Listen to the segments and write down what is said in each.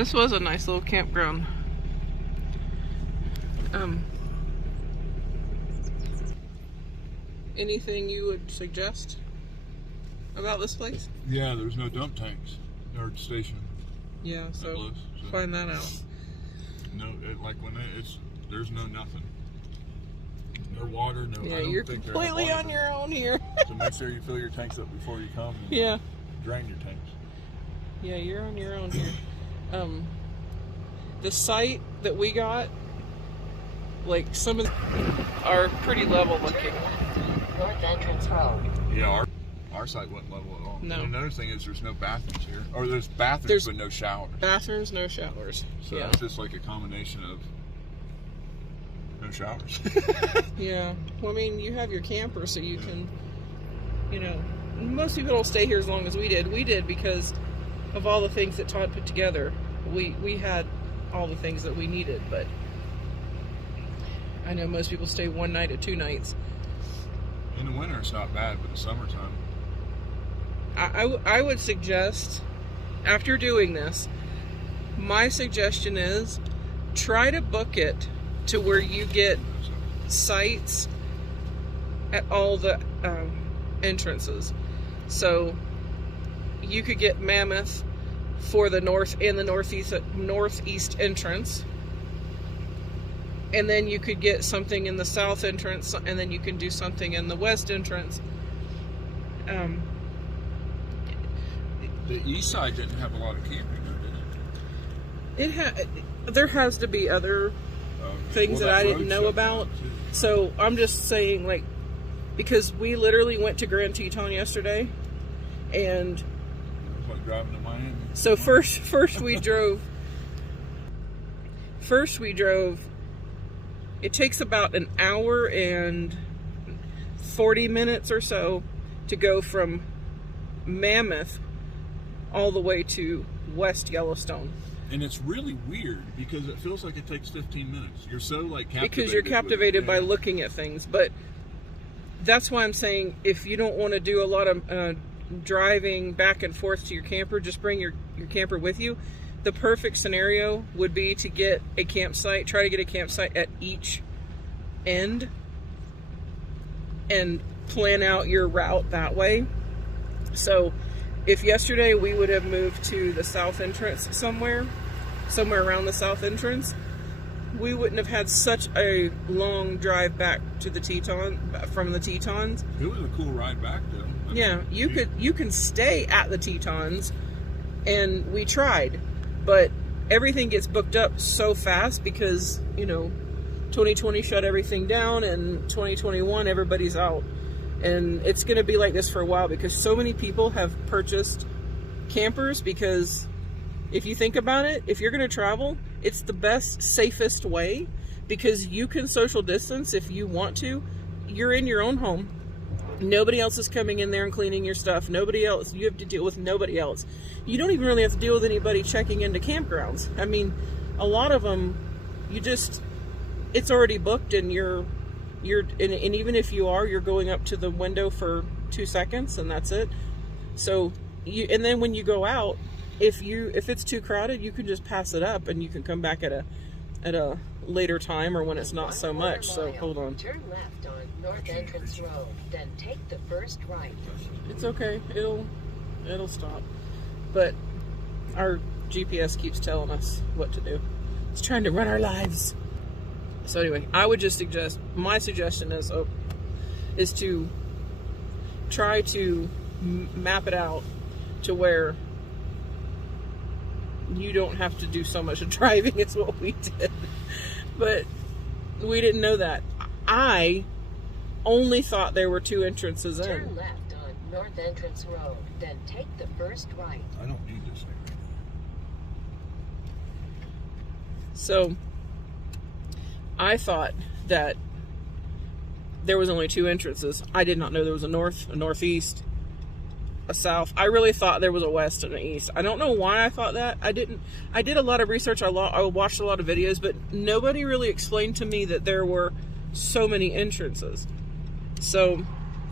This was a nice little campground. Anything you would suggest about this place? Yeah, there's no dump tanks or station. Yeah, so find that out. No, there's no nothing. No water, no. Yeah, you're completely on your own here. So make sure you fill your tanks up before you come. And yeah. Drain your tanks. Yeah, you're on your own here. The site that we got, like some of are pretty level looking. North entrance road. Yeah, our site wasn't level at all. No. And another thing is there's no bathrooms here. Or there's bathrooms but no showers. Bathrooms, no showers. So yeah. It's just like a combination of no showers. Yeah. Well, I mean, you have your camper, so you can, most people don't stay here as long as we did. We did because of all the things that Todd put together. We had all the things that we needed, but I know most people stay one night or 2 nights. In the winter, it's not bad, but the summertime. I would suggest, after doing this, my suggestion is try to book it to where you get sites at all the entrances. So you could get Mammoth for the north and the northeast entrance, and then you could get something in the south entrance, and then you can do something in the west entrance. The east side didn't have a lot of camping, did it? There has to be other things that I didn't know about. So I'm just saying, like, because we literally went to Grand Teton yesterday, and it was like driving to Miami. So first we drove. It takes about an hour and 40 minutes or so to go from Mammoth all the way to West Yellowstone. And it's really weird because it feels like it takes 15 minutes. You're so captivated. Because you're captivated by looking at things. But that's why I'm saying if you don't want to do a lot of driving back and forth to your camper, just bring your camper with you. The perfect scenario would be to get a campsite, try to get a campsite at each end and plan out your route that way. So if yesterday we would have moved to the south entrance somewhere around the south entrance, we wouldn't have had such a long drive back to the from the Tetons. It was a cool ride back though. Yeah, you can stay at the Tetons, and we tried, but everything gets booked up so fast because 2020 shut everything down, and 2021 everybody's out, and it's going to be like this for a while because so many people have purchased campers. Because if you think about it, if you're going to travel, it's the best, safest way because you can social distance if you want to. You're in your own home. Nobody else is coming in there and cleaning your stuff. Nobody else. You have to deal with nobody else. You don't even really have to deal with anybody checking into campgrounds. I mean, a lot of them, it's already booked, and and even if you're going up to the window for 2 seconds, and that's it. So and then when you go out, if it's too crowded, you can just pass it up, and you can come back at a later time or when it's not so much. So hold on. Turn left on North Entrance Road, then take the first right. It's okay. It'll stop. But our GPS keeps telling us what to do. It's trying to run our lives. So anyway, I would just my suggestion is to try to map it out to where you don't have to do so much driving. Is what we did. But we didn't know that. I only thought there were 2 entrances in. Turn left on North Entrance Road, then take the first right. I don't need this thing right now. So I thought that there was only 2 entrances. I did not know there was a north, a northeast, a south. I really thought there was a west and an east. I don't know why I thought that. I did a lot of research. I watched a lot of videos, but nobody really explained to me that there were so many entrances. So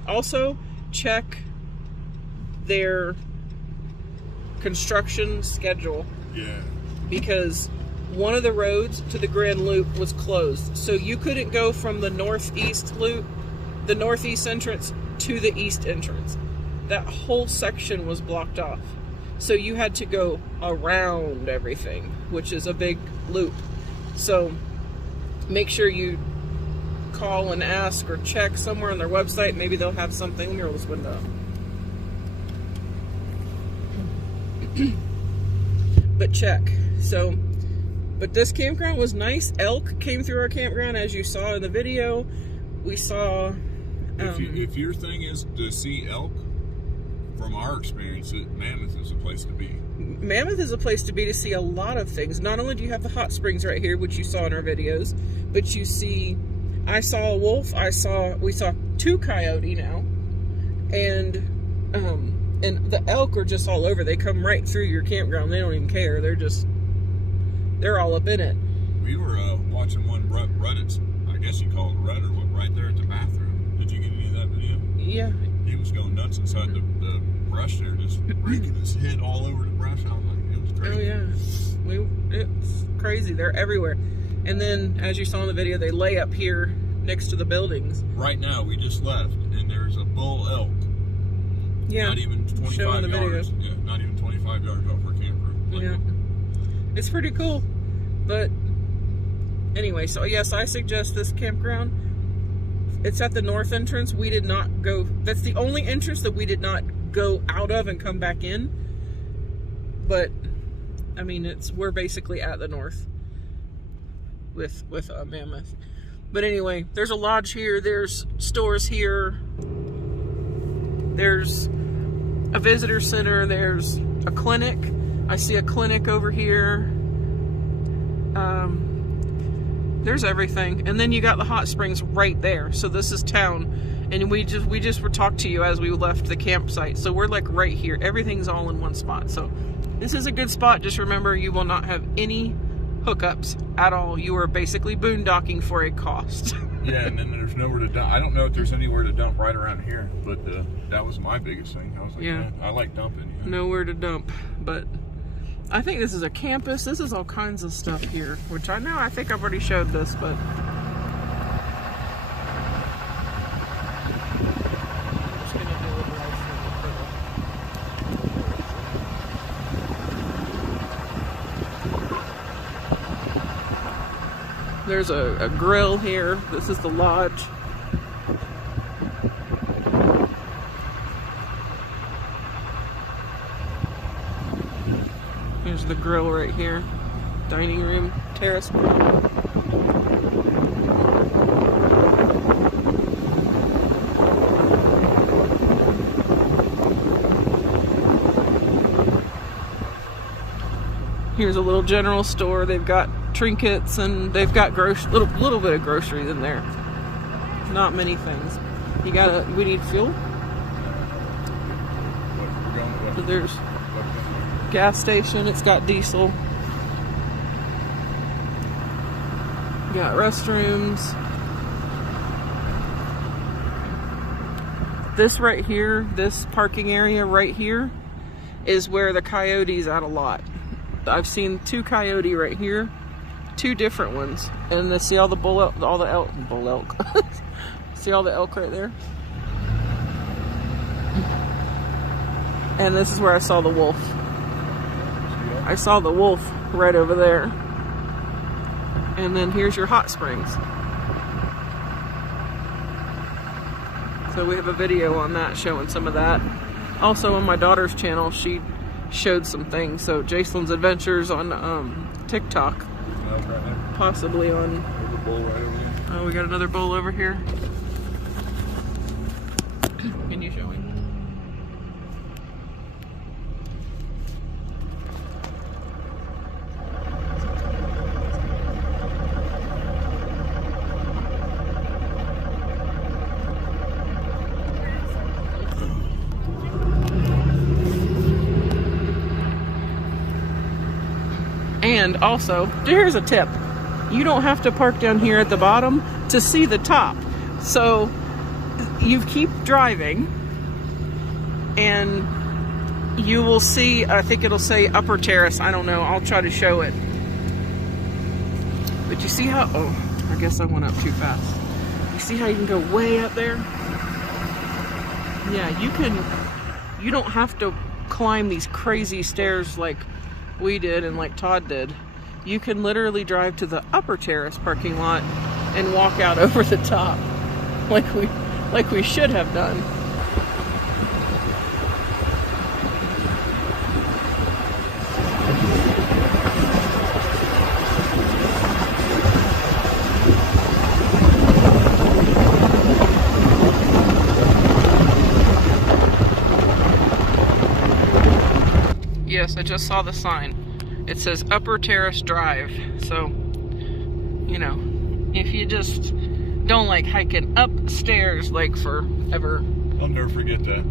also check their construction schedule. Yeah. because one of the roads to the Grand Loop was closed. So you couldn't go from the northeast loop, the northeast entrance, to the east entrance. That whole section was blocked off. So you had to go around everything, which is a big loop. So make sure you call and ask or check somewhere on their website. Maybe they'll have something. Let me roll this window up. But check. So, but this campground was nice. Elk came through our campground, as you saw in the video. We saw... if your thing is to see elk, from our experience, Mammoth is a place to be. Mammoth is a place to be to see a lot of things. Not only do you have the hot springs right here, which you saw in our videos, but you see... I saw a wolf. We saw 2 coyote now, and the elk are just all over. They come right through your campground. They don't even care. They're all up in it. We were watching one rut. It's, I guess you call it a rut or what, right there at the bathroom. Did you get any of that video? Yeah. He was going nuts inside the brush there, just raking his head all over the brush. I was like, it was crazy. Oh yeah, it's crazy. They're everywhere. And then, as you saw in the video, they lay up here next to the buildings. Right now, we just left, and there's a bull elk. Yeah. Not even 25 yards. Yeah, not even 25 yards off our campground. Yeah. It's pretty cool. But anyway, so yes, I suggest this campground. It's at the north entrance. We did not go. That's the only entrance that we did not go out of and come back in. But I mean, we're basically at the north with Mammoth. But anyway, there's a lodge here. There's stores here. There's a visitor center. There's a clinic. I see a clinic over here. There's everything. And then you got the hot springs right there. So this is town. And we just were talked to you as we left the campsite. So we're like right here. Everything's all in one spot. So this is a good spot. Just remember, you will not have any hookups at all. You are basically boondocking for a cost. Yeah, and then there's nowhere to dump. I don't know if there's anywhere to dump right around here, but that was my biggest thing. I was like, yeah, I like dumping. Yeah. Nowhere to dump, but I think this is a campus. This is all kinds of stuff here, which I know, I think I've already showed this, but there's a grill here. This is the lodge. Here's the grill right here. Dining room, terrace grill. Here's a little general store. They've got trinkets and they've got little bit of groceries in there. Not many things. We need fuel. So there's gas station. It's got diesel. Got restrooms. This right here, this parking area right here, is where the coyotes out a lot. I've seen 2 coyote right here, 2 different ones, and they see all the bull elk. See all the elk right there. And this is where I saw the wolf. I saw the wolf right over there. And then here's your hot springs. So we have a video on that showing some of that. Also on my daughter's channel, she showed some things. So Jacelyn's Adventures on TikTok. Possibly on... There's a bull right over there. Oh, we got another bull over here. Can you show him? And also, here's a tip. You don't have to park down here at the bottom to see the top. So you keep driving and you will see, I think it'll say upper terrace. I don't know. I'll try to show it. But you see how, oh, I guess I went up too fast. You see how you can go way up there? Yeah, you don't have to climb these crazy stairs like we did and like Todd did. You can literally drive to the upper terrace parking lot and walk out over the top like we should have done. Yes, I just saw the sign. It says Upper Terrace Drive. So, you know, if you just don't like hiking upstairs like forever. I'll never forget that.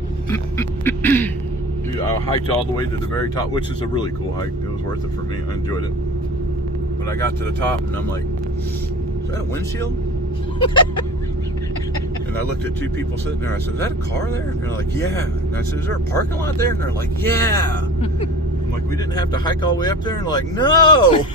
Dude, I hiked all the way to the very top, which is a really cool hike. It was worth it for me. I enjoyed it. But I got to the top and I'm like, is that a windshield? And I looked at two people sitting there. I said, is that a car there? And they're like, yeah. And I said, is there a parking lot there? And they're like, yeah. I'm like, we didn't have to hike all the way up there? And they're like, no.